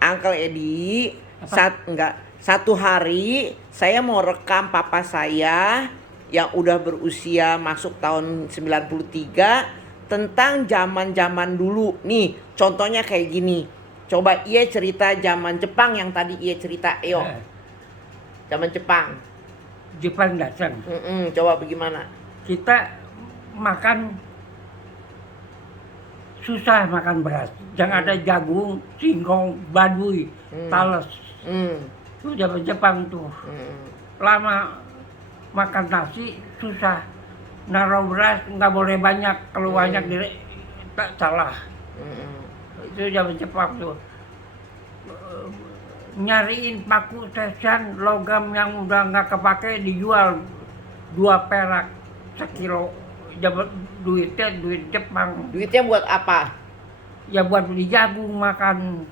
Uncle Edi, satu hari saya mau rekam papa saya yang udah berusia masuk tahun 93 tentang zaman-zaman dulu. Nih, contohnya kayak gini. Coba Ie cerita zaman Jepang yang tadi Ie cerita, Eo. Zaman Jepang. Jepang datang. Coba bagaimana? Kita makan susah makan beras. Jangan ada jagung, singkong, baduy, talas. Itu zaman Jepang tuh. Lama makan nasi susah. Naruh beras nggak boleh banyak. Kalau banyak tak salah. Itu zaman Jepang tuh. Nyariin paku sesian logam yang udah nggak kepake dijual 2 perak sekilo. Duitnya duit Jepang. Duitnya buat apa? Ya buat beli jagung makan.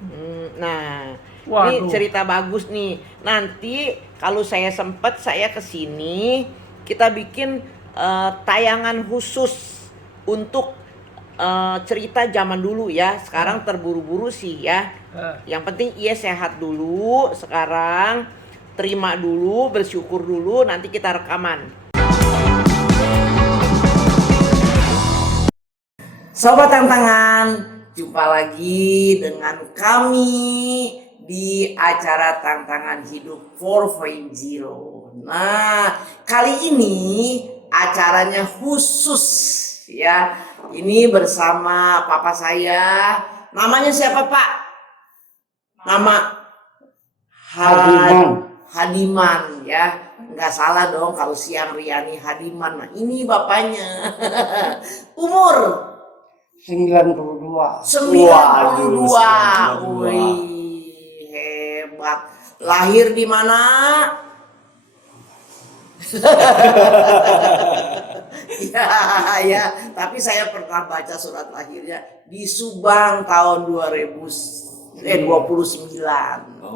Nah, Waduh. ini cerita bagus nih. Nanti kalau saya sempet saya kesini, kita bikin tayangan khusus untuk cerita zaman dulu ya. Sekarang terburu-buru sih ya. Yang penting Ia sehat dulu sekarang. Terima dulu, bersyukur dulu, nanti kita rekaman. Sobat Tantangan, jumpa lagi dengan kami di acara Tantangan Hidup 4.0. Nah, kali ini acaranya khusus ya. Ini bersama papa saya. Namanya siapa, Pak? Nama Hadiman ya. Nggak salah dong kalau siang Riani Hadiman. Nah, ini bapaknya. Umur 92. 92. Wih, hebat. Lahir di mana? ya, tapi saya pernah baca surat lahirnya di Subang tahun 29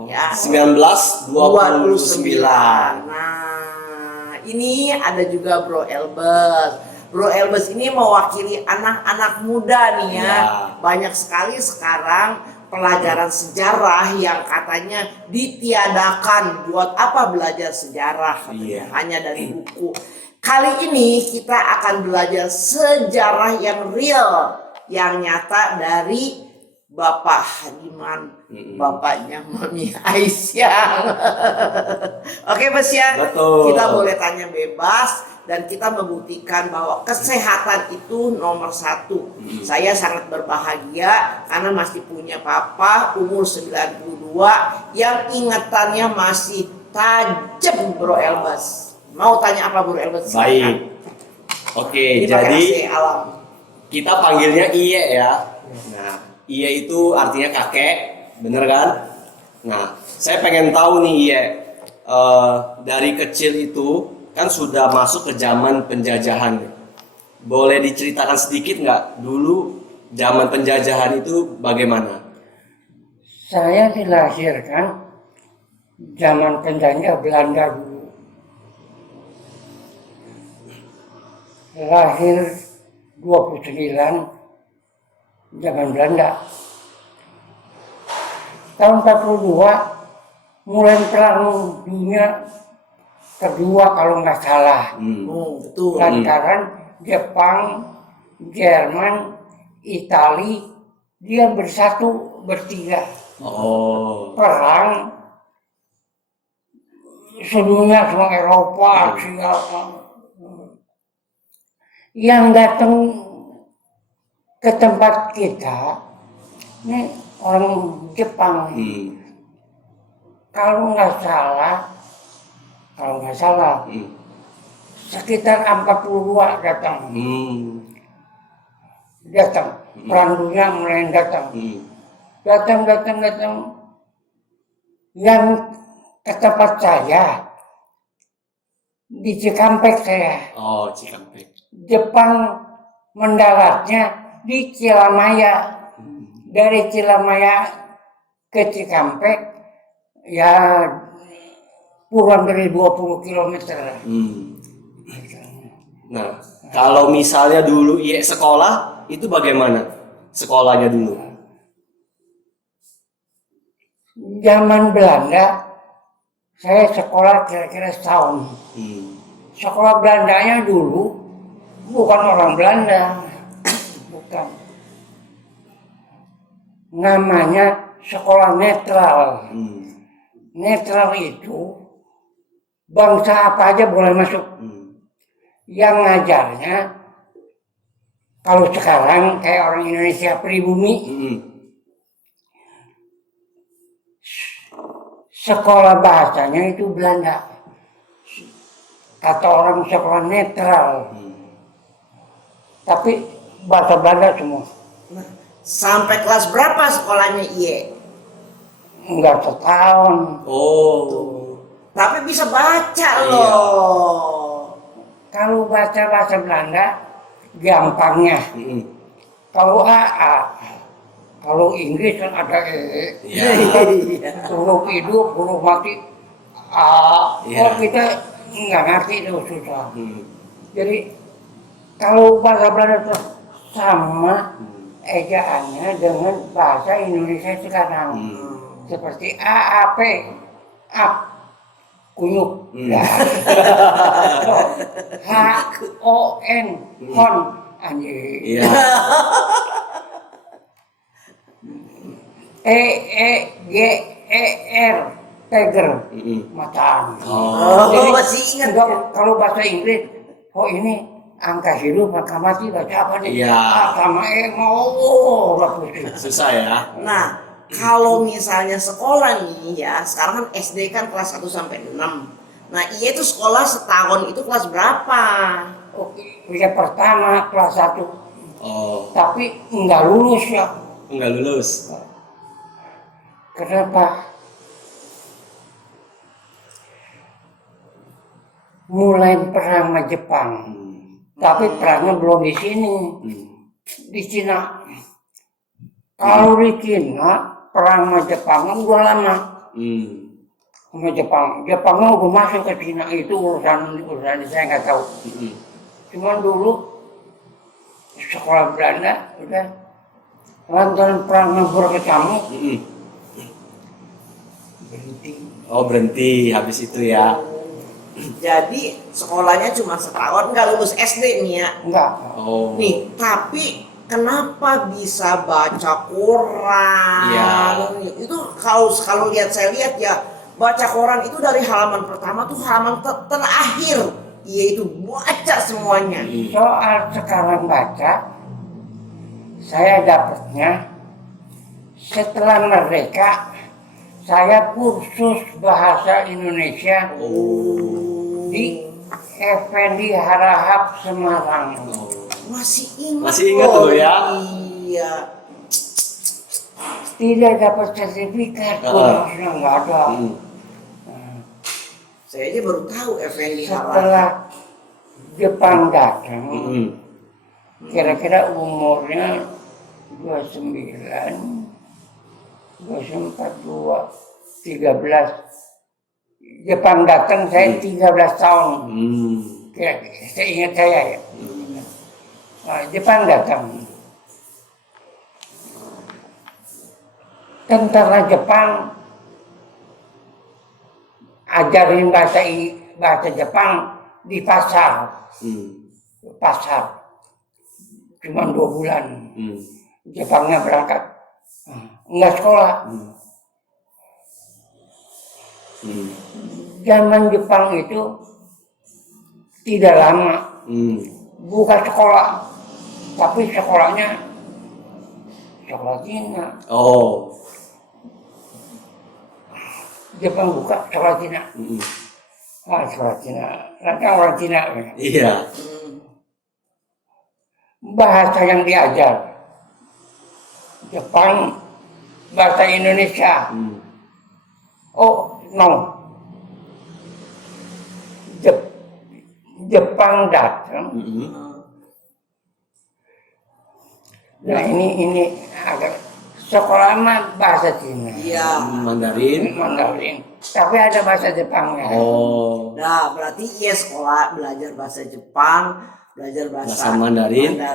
ya. 1929. Nah, ini ada juga Bro Elbert. Bro Elbers ini mewakili anak-anak muda nih ya. Banyak sekali sekarang pelajaran sejarah yang katanya ditiadakan. Buat apa belajar sejarah? Hanya dari buku. Kali ini kita akan belajar sejarah yang real, yang nyata dari Bapak Hadiman, bapaknya Mami Aisyah. Oke, Mas ya. Betul. Kita boleh tanya bebas. Dan kita membuktikan bahwa kesehatan itu nomor 1. Saya sangat berbahagia karena masih punya papa umur 92 yang ingatannya masih tajam, Bro Elbas. Mau tanya apa, Bro Elbas? Baik. Oke, jadi kita panggilnya Iye ya. Nah, Iye itu artinya kakek, bener kan? Nah, saya pengen tahu nih Iye, dari kecil itu kan sudah masuk ke zaman penjajahan. Boleh diceritakan sedikit nggak dulu zaman penjajahan itu bagaimana? Saya dilahirkan zaman penjajah Belanda dulu. Lahir 29 zaman Belanda. Tahun 42 mulai perang dunia kedua kalau nggak salah. Betul. Lantaran Jepang, Jerman, Itali dia bersatu bertiga. Perang sedunia semua Eropa, yang datang ke tempat kita ini orang Jepang. Kalau nggak salah sekitar 42 datang. Perang dunia mulai datang. Datang yang ke tempat saya di Cikampek saya. Cikampek. Jepang mendaratnya di Cilamaya. Dari Cilamaya ke Cikampek ya kurang dari 20 km. Nah, kalau misalnya dulu Iye sekolah, itu bagaimana sekolahnya dulu? Zaman Belanda, saya sekolah kira-kira setahun. Sekolah Belandanya dulu bukan orang Belanda, bukan. Namanya sekolah netral. Netral itu bangsa apa aja boleh masuk. Yang ngajarnya kalau sekarang kayak orang Indonesia pribumi, sekolah bahasanya itu Belanda. Kata orang sekolah netral. Tapi bahasa Belanda semua. Nah, sampai kelas berapa sekolahnya Iye? Enggak setahun. Oh. Tapi bisa baca Iya. loh. Kalau baca bahasa Belanda gampangnya. Kalau AA, kalau Inggris kan ada Iya. huruf hidup, huruf mati. Iya. Kalau kita nggak ngerti itu susah. Jadi kalau bahasa Belanda itu sama ejaannya dengan bahasa Indonesia sekarang. Seperti AAP, ap, kunyuk. HON, hon, anjing. Iya. EEGER, tiger, macan. Oh, masih ingat. Kalau bahasa Inggris, oh ini angka hidup, angka mati, baca apa nih? Iya. Sama mau, Susah ya. Nah, kalau misalnya sekolah nih ya, sekarang kan SD kan kelas 1 sampai 6. Nah, Iye itu sekolah setahun itu kelas berapa? Usia pertama kelas 1, Oh, tapi nggak lulus ya. nggak lulus. Kenapa? Mulai perang sama Jepang, tapi perangnya belum di sini, di Cina. Kalau di Cina perang sama Jepang kan udah lama. Sama Jepangnya udah masuk ke Cina, itu urusan saya nggak tahu. Cuman dulu sekolah Belanda udah lantaran perang berkecamuk berhenti. Oh, berhenti habis itu ya. Jadi sekolahnya cuma setahun, nggak lulus SD nih ya. Enggak. Oh. Nih, tapi kenapa bisa baca Quran? Iya. Itu kalau saya lihat ya, baca Quran itu dari halaman pertama tuh halaman terakhir, yaitu baca semuanya. Soal sekarang baca, saya dapatnya setelah merdeka. Saya kursus bahasa Indonesia di Effendi Harahap Semarang. Masih ingat. Masih ingat loh ya? Iya. Tidak dapat sertifikat, kursusnya nggak ada. Saya aja baru tahu Effendi Harahap. Setelah Jepang datang, kira-kira umurnya 29, 24, 13. Jepang datang saya 13 tahun. Kira-kira, saya ingat saya ya. Nah, Jepang datang. Tentara Jepang ajarin bahasa Jepang di pasar. Pasar. Cuma 2 bulan. Jepangnya berangkat. Enggak sekolah. Zaman Jepang itu tidak lama. Bukan sekolah. Tapi sekolahnya sekolah Cina. Oh. Jepang buka sekolah Cina. Sekolah Cina. Nanti orang Cina. Iya. Bahasa yang diajar Jepang, bahasa Indonesia. Oh, no. Jepang datang. Nah, ini agak sekolah mah bahasa Cina. Iya. Mandarin. Tapi ada bahasa Jepangnya. Oh. Nah, berarti iya sekolah belajar bahasa Jepang, belajar bahasa Mandarin. Nah,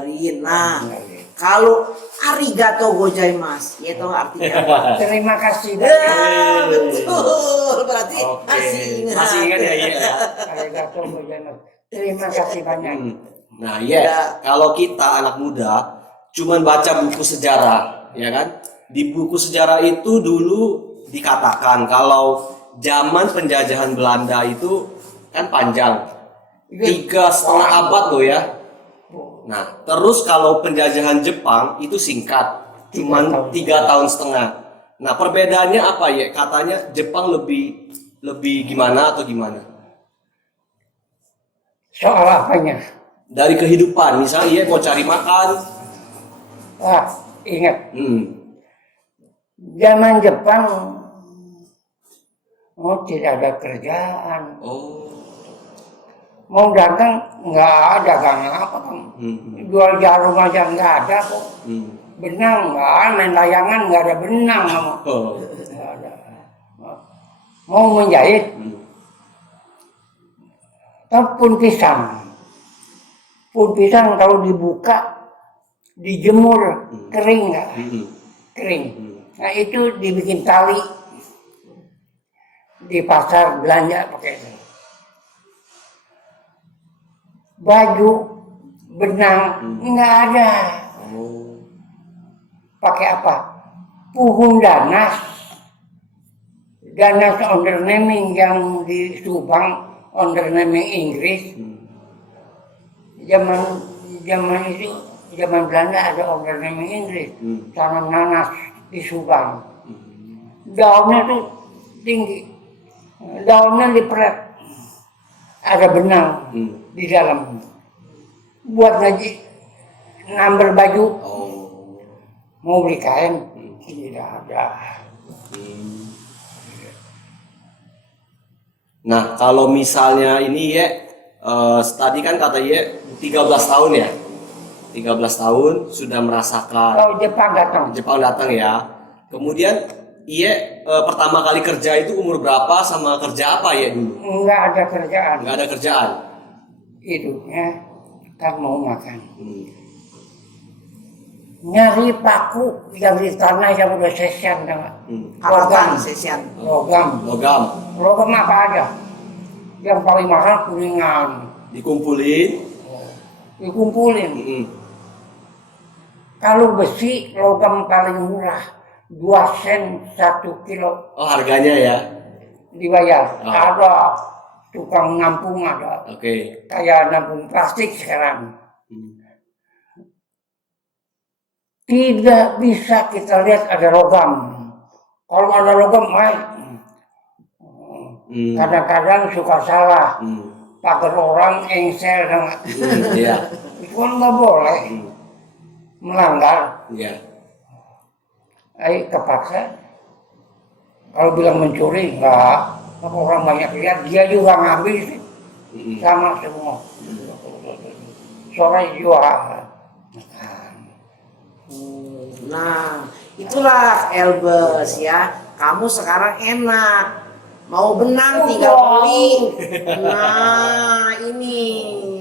Mandarin. Kalau arigato gozaimasu, ya tau nggak artinya apa? Terima kasih Ya, banyak. betul. Berarti Oke. masih ingat. Masih ingat ya Iya ya. Arigatou gozaimasu. Terima kasih banyak. Nah, Iya, kalau kita anak muda cuman baca buku sejarah, ya kan? Di buku sejarah itu dulu dikatakan kalau zaman penjajahan Belanda itu kan panjang, 3,5 abad loh ya. Nah, terus kalau penjajahan Jepang itu singkat, cuman 3,5 tahun. Nah, perbedaannya apa ya? Katanya Jepang lebih gimana atau gimana? Soal apanya? Dari kehidupan, misalnya iya mau cari makan, Wah, ingat. hmm, Zaman Jepang, tidak ada kerjaan. oh, Mau dagang nggak ada, dagang apa kan? Jual jarum aja nggak ada kok. Benang nggak ada, main layangan nggak ada benang. oh, Nggak ada. Mau menjahit, pun pisang. Pun pisang kalau dibuka, dijemur, kering nggak? Kering. Nah itu dibikin tali di pasar belanja pakai itu. Baju, benang nggak ada. Pakai apa? Puhun danas ondernaming yang di Subang, ondernaming Inggris. Zaman itu, zaman Belanda ada ondernaming Inggris, tanam nanas di Subang. Daunnya tuh tinggi, daunnya diperet, ada benang di dalam. Buat ngaji, ngambil baju, mau beli kain, tidak ada. Nah, kalau misalnya ini ya, tadi kan kata ya 13 tahun ya, 13 tahun sudah merasakan Kalau Jepang datang, ya. Kemudian iya pertama kali kerja itu umur berapa sama kerja apa ya dulu? nggak ada kerjaan. Nggak ada kerjaan. Hidupnya kan mau makan. Nyari paku yang di tanah yang udah sesian, Karatan sesian. logam apa aja. Yang paling mahal kuningan, dikumpulin. Kalau besi logam paling murah 2 sen 1 kilo. Oh, harganya ya. Dibayar. Oh. Ada tukang nampung ada. Oke. Kayak nampung plastik sekarang. Tidak bisa kita lihat ada logam. Kalau ada logam, kadang-kadang suka salah. Pagar orang engsel, Iya. itu kan nggak boleh. Melanggar. Iya. Kepaksa. Kalau bilang mencuri, enggak. Kalau orang banyak lihat, dia juga ngambil sih. Sama semua. Sore juga. Nah, itulah Elbes ya. Kamu sekarang enak. Mau benang tinggal beli. Nah, ini.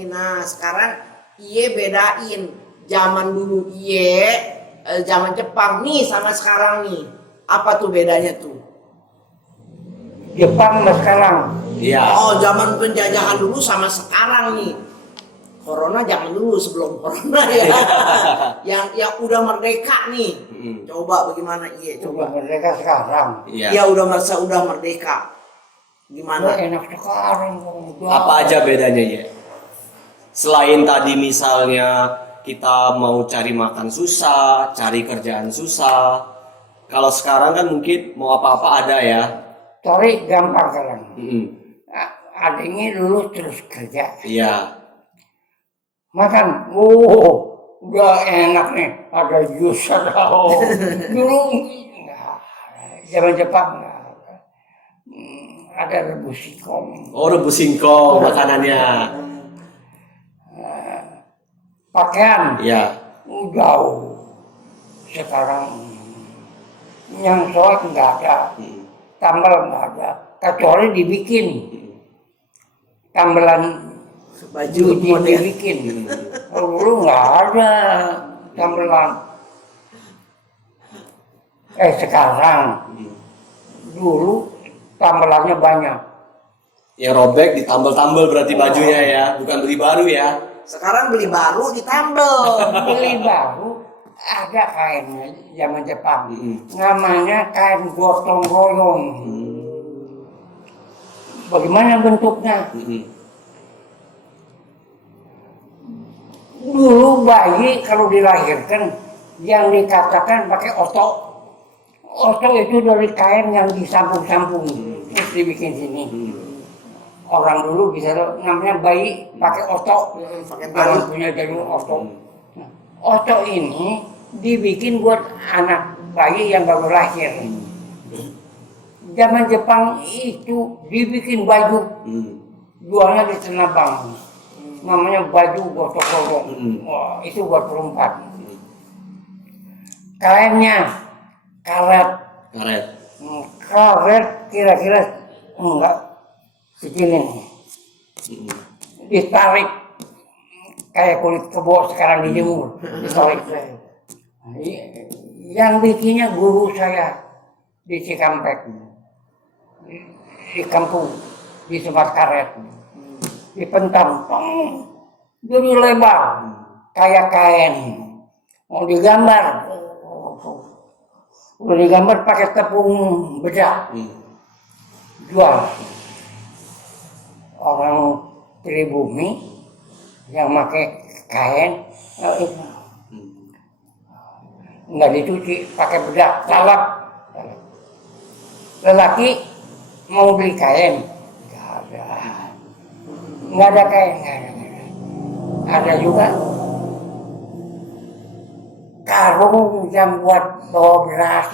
Nah, sekarang iye bedain. Zaman dulu iye, zaman Jepang nih sama sekarang nih. Apa tuh bedanya tuh? Jepang sama sekarang. Iya. Oh, zaman penjajahan dulu sama sekarang nih. Corona jangan dulu, sebelum corona ya. yang udah merdeka nih. Coba bagaimana iya Coba coba. mereka sekarang. Iya. Ya udah merdeka. Gimana? Enak sekarang. Apa aja bedanya ya? Selain tadi misalnya kita mau cari makan susah, cari kerjaan susah. Kalau sekarang kan mungkin mau apa-apa ada ya. Cari gampang sekarang. Mm-mm. Ada ini lulus terus kerja. Iya. Makan, udah enak nih. Ada jus, ada dulu enggak. Zaman Jepang enggak. Ada rebus singkong. Oh, rebus singkong makanannya. Pakaian Iya. jauh. Sekarang yang soal enggak ada. Tambal enggak ada. Kecuali dibikin. Tambelan Baju dibikin. Kalau dulu enggak ada. sambelan. Sekarang dulu tambelannya banyak. Ya robek ditambal-tambal berarti bajunya ya, bukan beli baru ya. Sekarang beli baru ditambel. Beli baru ada kainnya zaman Jepang. Namanya kain gotong royong. Bagaimana bentuknya? Dulu bayi kalau dilahirkan yang dikatakan pakai otok. Otok itu dari kain yang disambung-sambung, terus dibikin sini. Orang dulu bisa namanya bayi pakai otok, jangan punya jarum otok. Nah, otok ini dibikin buat anak bayi yang baru lahir. Zaman Jepang itu dibikin baju, jualnya di Tanah Abang. Namanya baju gotong royong. Wah, itu buat perempuan. Kainnya karet. Karet kira-kira enggak segini. Ditarik kayak kulit kebo sekarang dijemur. Ditarik. Yang bikinnya guru saya di Cikampek, di kampung, di tempat karet. Dipentang, jadi lebar, kayak kain. Mau digambar, udah digambar pakai tepung bedak, jual. Orang pribumi yang pakai kain, nggak dicuci, pakai bedak, salap. Lelaki mau beli kain, nggak ada kain, ada juga karung yang buat bawa beras,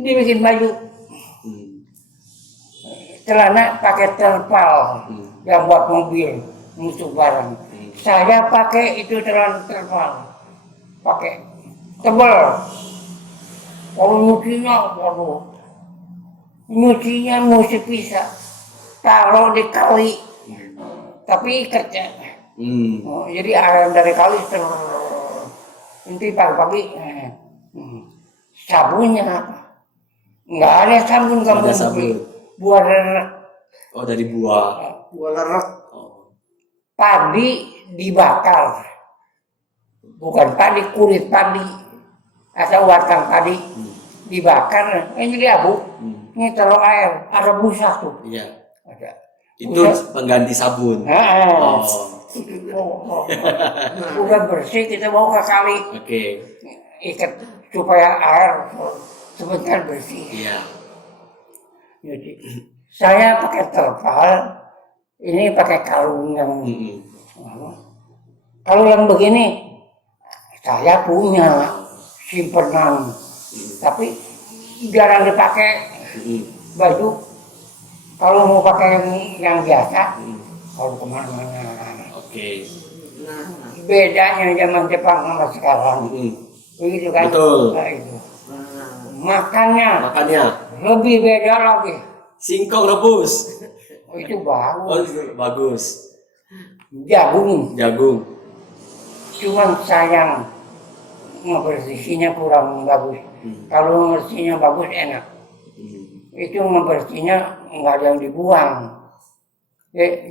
dibikin baju. Celana pakai terpal yang buat mobil, untuk barang. Saya pakai itu celana terpal, pakai tebal. Kalau nyucinya, nyucinya mesti bisa taruh di kali. Tapi ikat ya. Jadi air dari kali nanti pagi-pagi sabunnya nggak ada sabun kamu buah lerek. Oh dari buah. Buah lerek. Padi dibakar, bukan padi, kulit padi atau batang padi dibakar. Ini jadi abu. Ini taruh air, ada busa tuh. Iya. Ada. Itu pengganti sabun. Udah bersih kita bawa ke kali. Oke. Ikat supaya air sebentar bersih. Iya. Jadi saya pakai terpal, ini pakai kalung yang. Kalau yang begini saya punya simpenan, tapi jarang dipakai baju. Kalau mau pakai yang biasa, kalau kemana-mana. Oke. Bedanya zaman Jepang sama sekarang. Begitu kan? Betul. Nah, itu. Makannya lebih beda lagi. Singkong rebus. Oh, itu bagus. Oh, itu bagus. Jagung. Jagung. Cuman sayang ngebersihnya kurang bagus. Kalau ngebersihnya bagus enak. Itu ngebersihnya nggak ada yang dibuang.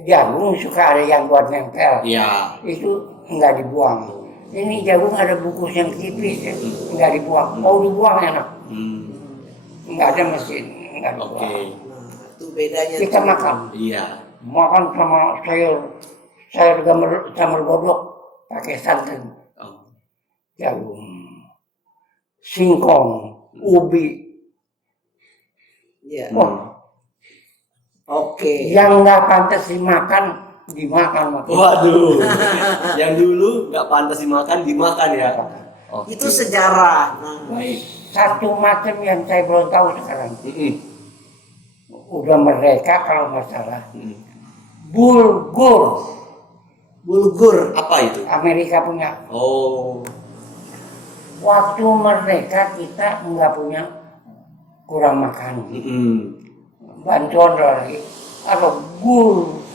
Jagung suka ada yang buat nempel. Iya. Itu nggak dibuang. Ini jagung ada bungkus yang tipis, nggak dibuang. Mau dibuang enak. Nggak ada mesin, nggak dibuang. Oke. Itu bedanya. Kita makan. Iya. Makan sama sayur sambal godok pakai santan. Jagung, singkong, ubi. Iya. Oke. Yang nggak pantas dimakan. Waduh. Yang dulu nggak pantas dimakan ya. Okay. Itu sejarah. Satu macam yang saya belum tahu sekarang. Udah merdeka kalau nggak salah. Bulgur. Apa itu? Amerika punya. Oh. Waktu merdeka kita nggak punya, kurang makan. Bantuan lagi. Atau bulgur.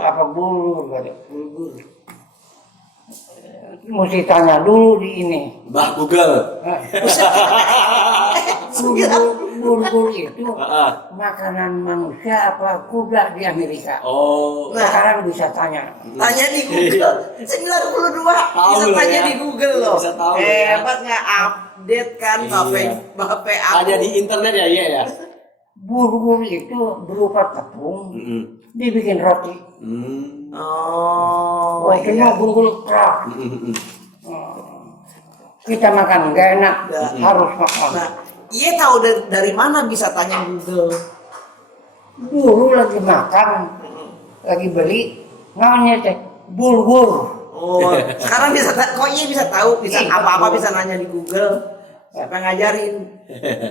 Apa bulgur? mesti tanya dulu di ini. Mbah Google. Bulgur itu makanan manusia apa kuda di Amerika? Oh. Sekarang bisa tanya. Tanya di Google. 92 bisa loh tanya ya. di Google loh. Bisa tahu loh ya. Hebat nggak update kan Iya. Bape aku. Ada di internet ya, iya ya. Bulgur itu berupa tepung, Mm-mm. dibikin roti. Hmm. Oh, Rotinya iya. bulgur keras. Mm-mm. Kita makan nggak enak, Nggak. harus makan. Nah, iya tahu dari mana bisa tanya Google. Dulu lagi makan, lagi beli, namanya teh bulgur. Oh, sekarang kok iya bisa tahu, bisa Iya. apa-apa bisa nanya di Google. Siapa yang ngajarin?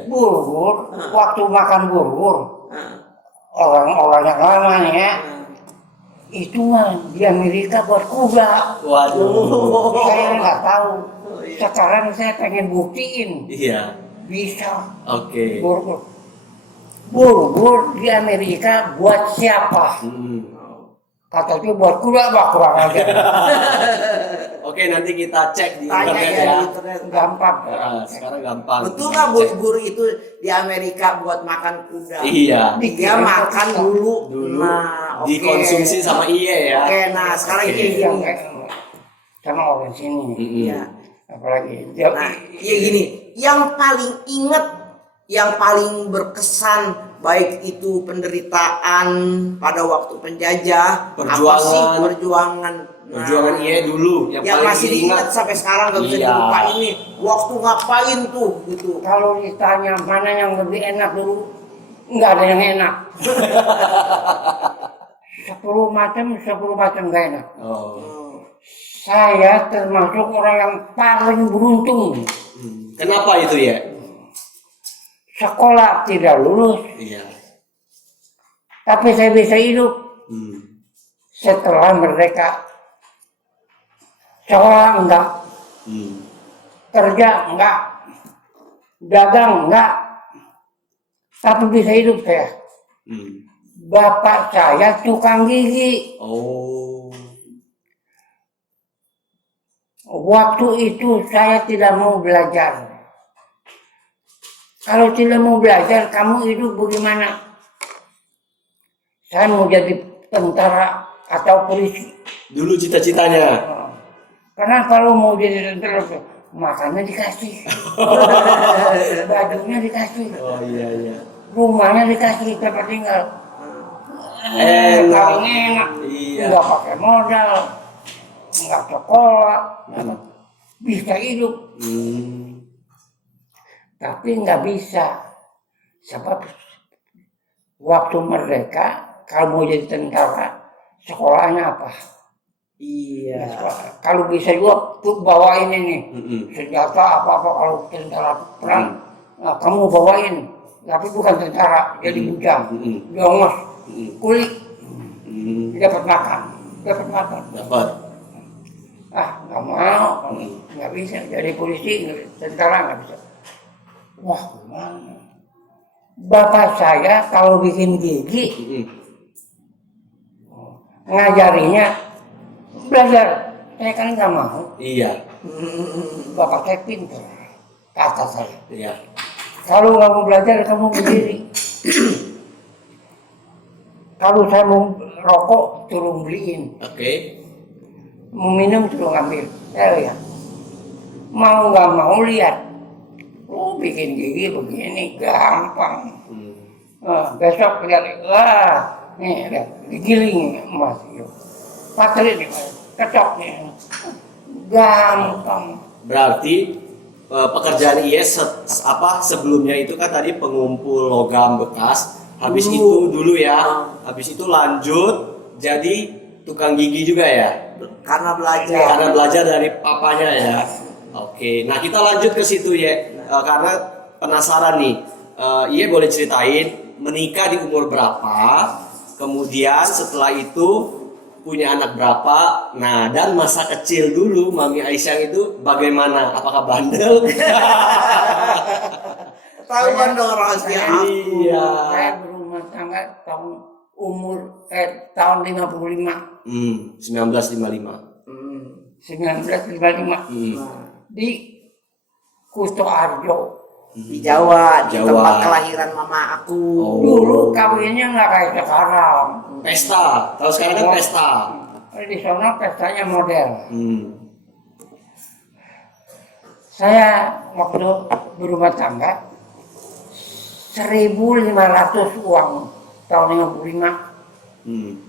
Bulgur, waktu makan bulgur, Nah, orang-orang yang lama nih ya, nah. itu mah di Amerika buat kuda. Waduh. Saya nggak tahu. Oh, iya. Sekarang saya pengen buktiin Iya. bisa Oke. bulgur. Bulgur di Amerika buat siapa? Mm-mm. Katanya buat kuda, bah kurang aja. Oke, nanti kita cek di Tanya internet ya ya. di internet. Gampang. Sekarang gampang. Betul nggak bulgur itu di Amerika buat makan kuda? Iya. Dia makan dulu. Dulu Nah, oke. dikonsumsi sama iye ya. Oke, nah sekarang Oke. gini. Yang sama orang sini. Mm-mm. Iya. Apalagi dia Nah, iya gini, yang paling inget, yang paling berkesan, baik itu penderitaan pada waktu penjajah, apa Perjuangan. sih perjuangan, Perjuangan iye dulu yang yang paling masih diingat. diingat sampai sekarang nggak bisa Iya. dilupain ini, waktu ngapain tuh gitu. kalau ditanya mana yang lebih enak dulu, nggak ada yang enak. 10 macam nggak enak. Oh. Saya termasuk orang yang paling beruntung. Kenapa itu ya? Sekolah tidak lulus, Iya. tapi saya bisa hidup Hmm. setelah merdeka. Sekolah enggak, Hmm. kerja enggak, dagang enggak, tapi bisa hidup saya. Hmm. Bapak saya tukang gigi. Oh. Waktu itu saya tidak mau belajar. Kalau tidak mau belajar, kamu hidup bagaimana? Saya mau jadi tentara atau polisi. Dulu cita-citanya. Karena kalau mau jadi tentara, makannya dikasih, bajunya dikasih, Oh iya iya. rumahnya dikasih, tempat tinggal. Enak. Paling enak. Iya. Nggak pakai modal, nggak sekolah, bisa hidup. Hmm. Tapi nggak bisa, sebab waktu merdeka kalau mau jadi tentara sekolahnya apa? Iya. Kalau bisa juga tuh bawain ini Mm-mm. senjata apa kalau tentara perang, nah, kamu bawain, tapi bukan tentara jadi bujang, Mm-mm. jongos, Mm-mm. kulit, Hmm. dapat makan. Dapat. Ah nggak mau, nggak bisa jadi polisi, tentara nggak bisa. Wah gimana? Bapak saya kalau bikin gigi Mm-mm. ngajarinya belajar, saya kan nggak mau. Iya. Bapak saya pintar, kata saya. Iya. Kalau nggak mau belajar kamu berdiri. Kalau saya mau rokok suruh beliin, Oke. mau minum suruh ngambil. Saya lihat, mau nggak mau lihat. Oh bikin gigi begini gampang. Hmm. Besok lihat, wah nih lihat digiling mas, patri nih, kecok nih, gampang. Berarti pekerjaan IS sebelumnya itu kan tadi pengumpul logam bekas. Habis itu dulu ya. Habis itu lanjut jadi tukang gigi juga ya. Karena belajar. Karena belajar dari papanya ya. Oke. Nah kita lanjut ke situ ya. Karena penasaran nih. Iya boleh ceritain menikah di umur berapa? Kemudian setelah itu punya anak berapa? Nah, dan masa kecil dulu Mami Aisyah itu bagaimana? Apakah bandel? Ketahuan dong rahasia aku. Iya. Saya berumah tangga tahun 55. 1955. 1955 di Kuto Arjo. Di Jawa, di Jawa. tempat kelahiran mama aku. Oh. Dulu kawinnya nggak kayak sekarang. Pesta. Kalau sekarang kan pesta. Di sana pestanya model. Hmm. Saya waktu berumah tangga 1.500 uang tahun 55 Hmm.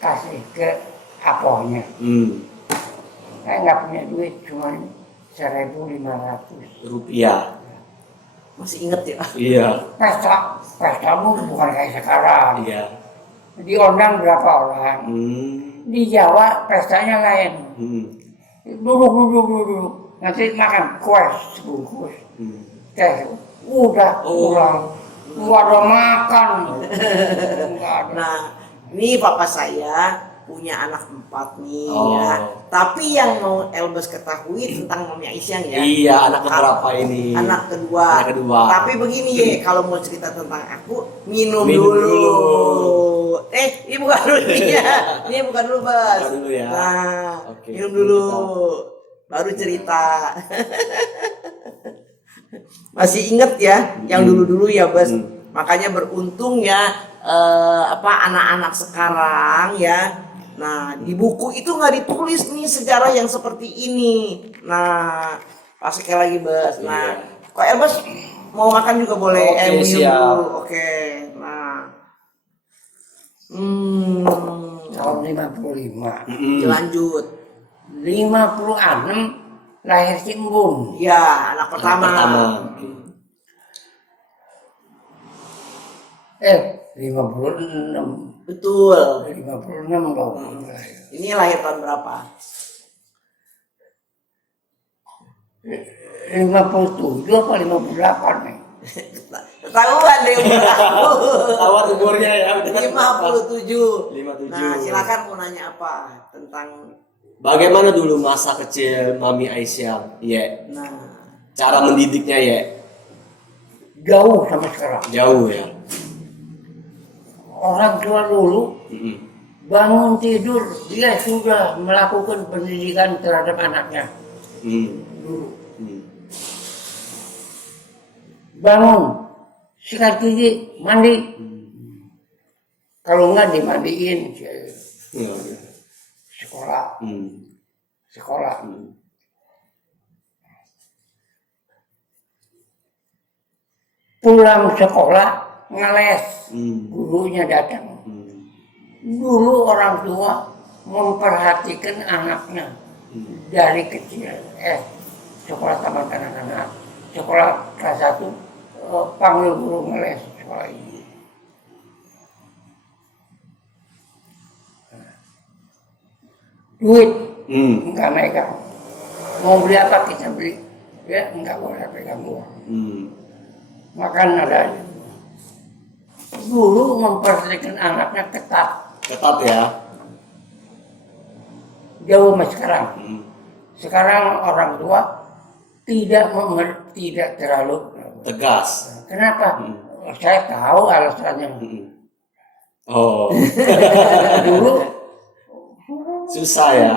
kasih ke apohnya. Saya nggak punya duit, cuma 1.500. Rupiah. Masih inget ya? Iya. Pesta bukan kayak sekarang. Iya. Diundang berapa orang? Di Jawa pestanya lain. Duduk. Nanti makan kue sebungkus. Teh, udah pulang. Gua ada makan. Enggak ada. Nah, ini papa saya punya anak 4 nih Oh. ya. Tapi yang mau Elbes ketahui tentang Mami Aisyah ya. Iya, anak keberapa ini? Anak kedua. Anak kedua. Tapi begini ya, kalau mau cerita tentang aku, minum Minum dulu. dulu. Ini bukan dulu ya. Ini bukan dulu, Bas. Bukan dulu ya. Nah, Oke, minum dulu. kita- Baru cerita. Masih inget ya yang dulu-dulu ya, Bas. Makanya beruntung ya anak-anak sekarang ya. Nah, di buku itu nggak ditulis nih sejarah yang seperti ini. Nah, pas sekali lagi, Bas. Nah, kok Elbas mau makan juga boleh. Oke, Minum siap. dulu. Oke. Nah. Tahun 55. Lanjut. 56 lahir Cimbung. Ya, anak pertama. Pertama. 56. Betul. 56 dong. Ini lahir tahun berapa? 57 apa 58 nih? Ketahuan deh umur aku. Awal umurnya ya. 57. 57. Nah, silakan mau nanya apa tentang Bagaimana dulu masa kecil Mami Aisyah? Ya. nah Cara mendidiknya ya. Jauh sama sekarang. Jauh ya. Orang tua dulu bangun tidur dia sudah melakukan pendidikan terhadap anaknya. Dulu. Bangun, sikat gigi, mandi. Kalau enggak dimandiin, sekolah. Sekolah. Pulang sekolah, ngeles. Gurunya datang. Dulu orang tua memperhatikan anaknya dari kecil. Sekolah taman kanak-kanak, sekolah kelas 1, panggil guru ngeles sekolah ini. Duit enggak megang. Mau beli apa kita beli, ya enggak boleh pegang uang. Makan ada aja. Dulu memperhatikan anaknya ketat. Ketat ya. Jauh sama sekarang. Sekarang orang tua tidak terlalu Tegas. Kenapa? Saya tahu alasannya. Oh. Dulu Susah ya.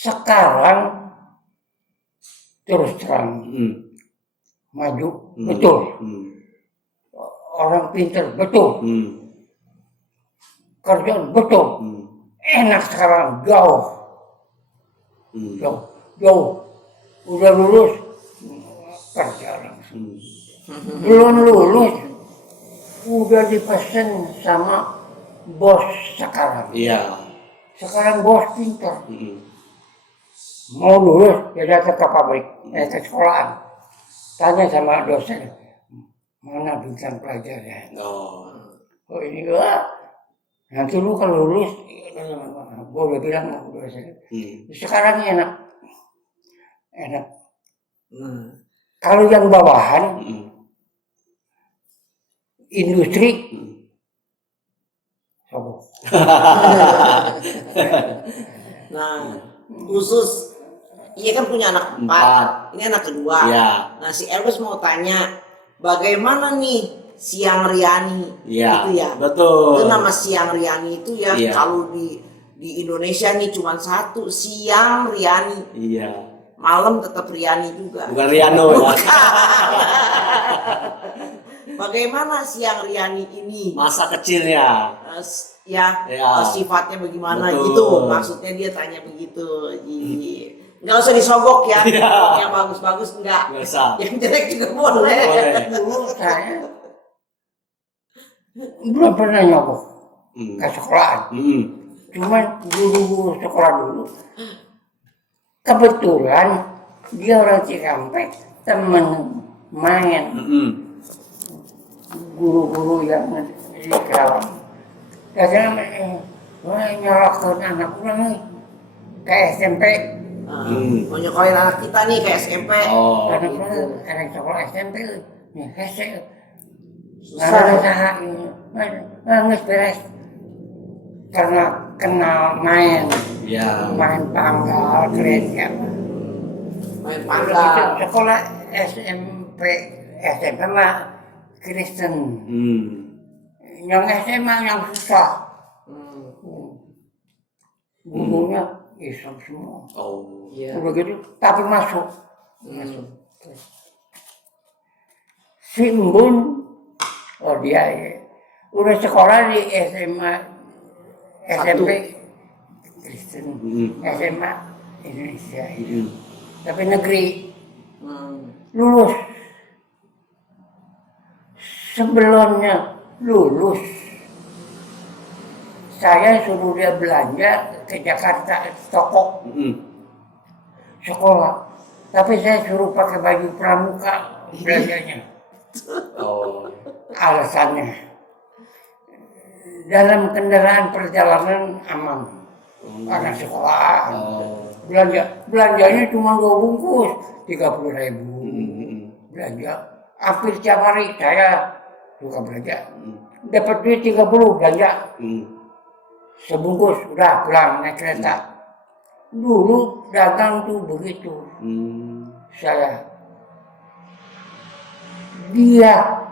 Sekarang terus terang maju, betul. Orang pintar, betul. Kerjaan, betul. Enak sekarang, jauh. Jauh. Udah lulus, kerja langsung. Belum lulus, udah dipesan sama bos sekarang. Iya. Sekarang bos pintar. Mau lulus, dia datang ke pabrik, ke sekolahan. Tanya sama dosen, mana bintang pelajarnya? Oh ini gua. Nanti lu kalau lulus, gua udah bilang sama dosen. Sekarang enak. Kalau yang bawahan, industri, nah khusus iya kan punya anak 4. Ini anak kedua. Iya. Nah si Elvis mau tanya bagaimana nih Siang Riani. Iya. Itu ya. Betul. Itu nama Siang Riani itu ya. Iya. Kalau di Indonesia nih cuma satu, Siang Riani. Iya. Malam tetap Riani juga. Bukan Riano ya. Bagaimana Siang Riani ini? Masa kecilnya. Ya, Ya. sifatnya bagaimana Betul. gitu. Maksudnya dia tanya begitu. Nggak usah disogok ya. Ya. Yang bagus-bagus enggak. Nggak usah. Yang jelek juga boleh. Boleh. Dulu saya belum pernah nyogok ke sekolahan. Cuman guru sekolah dulu kebetulan dia orang Cikampek, temen main guru-guru yang di Kerawang. Kadang nyolok ke anak pulang nih ke SMP. Mau nyokolin anak kita nih ke SMP. Oh. Karena gitu. anak sekolah SMP nih hese. Susah. Nggak ada usaha ini, nggak beres. Karena kenal main, Ya. main panggal, gereja. Main Itu panggal. sekolah SMP mah Kristen. Yang SMA yang susah. Gurunya Islam semua. Oh. Iya. Udah gitu, tapi masuk. Si Embun, oh dia udah sekolah di SMA, SMP Kristen, SMA Indonesia, tapi negeri. Lulus. Sebelumnya lulus, saya suruh dia belanja ke Jakarta, toko sekolah. Tapi saya suruh pakai baju pramuka belanjanya. Oh. Alasannya, dalam kendaraan perjalanan aman, anak sekolah. Belanjanya cuma 2 bungkus, 30.000. Belanja, hampir tiap hari saya suka belanja. Dapat duit 30 belanja. Sebungkus, udah pulang naik kereta. Dulu dagang tuh begitu. Saya. Dia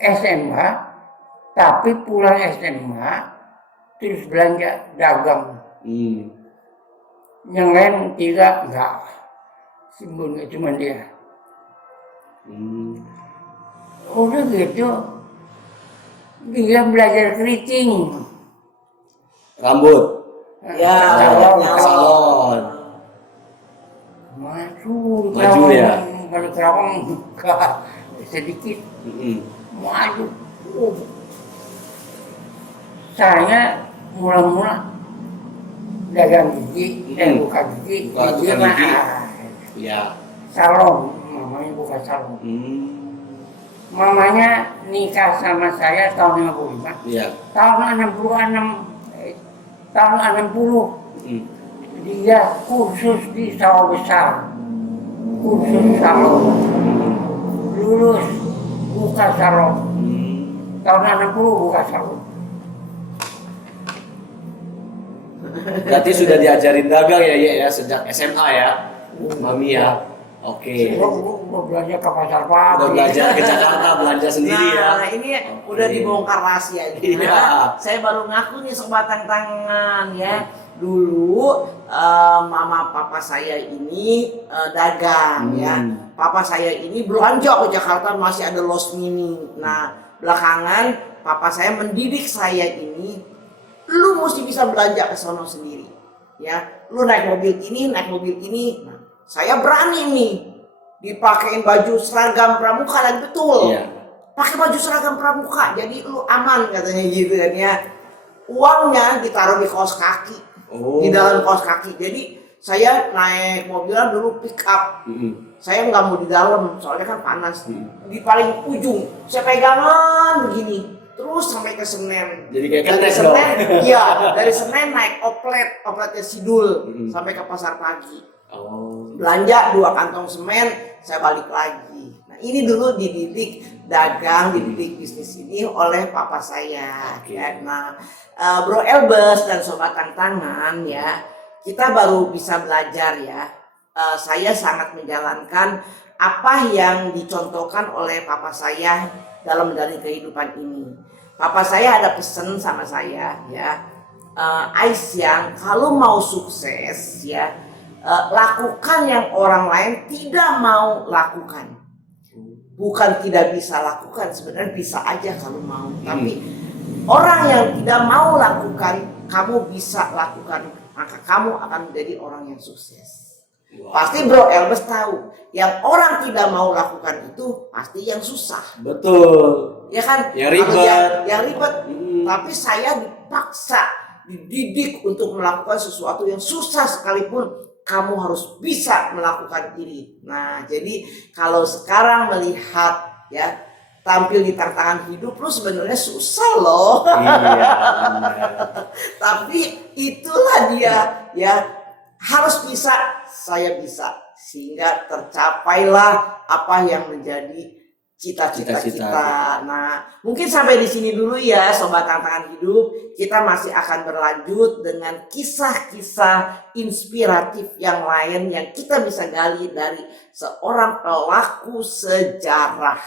SMA, tapi pulang SMA terus belanja dagang. Yang lain tidak, enggak. Simbol cuma dia. Udah gitu, dia belajar keriting. Rambut. Ya, Salon. Salon. Maju ya? Balik Kerawang enggak sedikit. Maju. Saya mula-mula dagang gigi, buka gigi, gigi mah Ya. salon, mamanya buka salon. Mamanya nikah sama saya tahun 55. Iya. Tahun 60. Dia kursus di Sawah Besar. Kursus salon. Lulus buka salon. Tahun 60 buka salon. Berarti sudah diajarin dagang ya sejak SMA ya, Mami ya. Oke. Gua belanja ke pasar pagi. Udah belajar ke Jakarta, belanja sendiri ya. Nah, ini udah dibongkar rahasianya. Iya. Saya baru ngaku nih sobat tangan ya. Dulu mama papa saya ini dagang ya. Papa saya ini belanja ke Jakarta masih ada los mini. Nah, belakangan papa saya mendidik saya ini, lu mesti bisa belanja ke sono sendiri. Ya, lu naik mobil ini, naik mobil ini. Nah, saya berani nih dipakein baju seragam pramuka dan betul. Iya. Pakai baju seragam pramuka, jadi lu aman katanya gitu kan ya. Uangnya ditaruh di kaos kaki, di dalam kaos kaki. Jadi saya naik mobilnya dulu pick up. Saya nggak mau di dalam, soalnya kan panas. Di paling ujung, saya pegangan begini, terus sampai ke Senen. Jadi kayak dari ketes Senen, dong. iya, dari Senen naik opletnya Sidul sampai ke Pasar Pagi. Belanja 2 kantong semen, saya balik lagi. Nah, ini dulu dididik dagang, dididik bisnis ini oleh papa saya. Ya. Nah, Bro Elbes dan Sobat Tangan ya, kita baru bisa belajar ya. Saya sangat menjalankan apa yang dicontohkan oleh papa saya dalam menjalani kehidupan ini. Papa saya ada pesan sama saya, ya, Aisyah, kalau mau sukses, ya, lakukan yang orang lain tidak mau lakukan. Bukan tidak bisa lakukan, sebenarnya bisa aja kalau mau. Tapi orang yang tidak mau lakukan, kamu bisa lakukan, maka kamu akan menjadi orang yang sukses. Pasti Bro Elbes tahu, yang orang tidak mau lakukan itu pasti yang susah. Betul. Ya kan? Yang ribet. Yang ribet. Tapi saya dipaksa, dididik untuk melakukan sesuatu yang susah sekalipun kamu harus bisa melakukan ini. Nah, jadi kalau sekarang melihat, ya, tampil di tantangan hidup lu sebenarnya susah loh. Iya. Tapi itulah dia, ya, harus bisa, saya bisa, sehingga tercapailah apa yang menjadi cita-cita kita. Nah, mungkin sampai di sini dulu ya Sobat Tantangan Hidup. Kita masih akan berlanjut dengan kisah-kisah inspiratif yang lain yang kita bisa gali dari seorang pelaku sejarah.